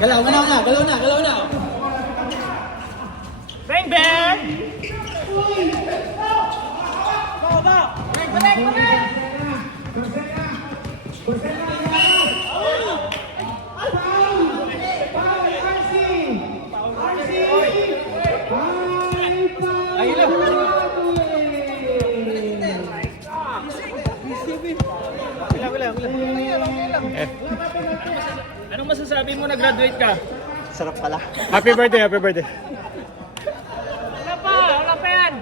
Galaw, galaw na, galaw na, galaw na. Bang, bang! Go, go! Balik, balik! Anong masasabi mo na graduate ka? Sarap pala. Happy birthday, happy birthday. Wala pa yan!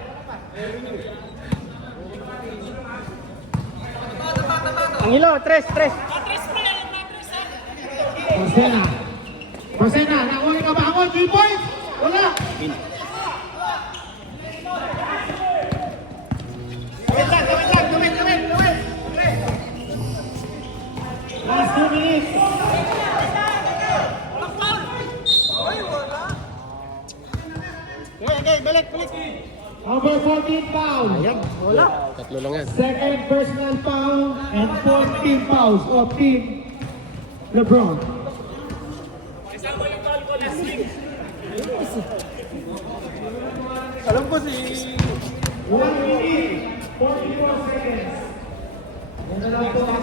Ang ilo, tres. Rosena. Rosena, nakuha ka ba ako? 3 points? Wala. Last 2 minutes. Okay, balik. Over 14 foul. Ayan, wala. Tatlo lang yan. Second personal foul and 4 team fouls of Team LeBron. Alam ko si... 1 minute, 44 seconds. Yan na lang po ang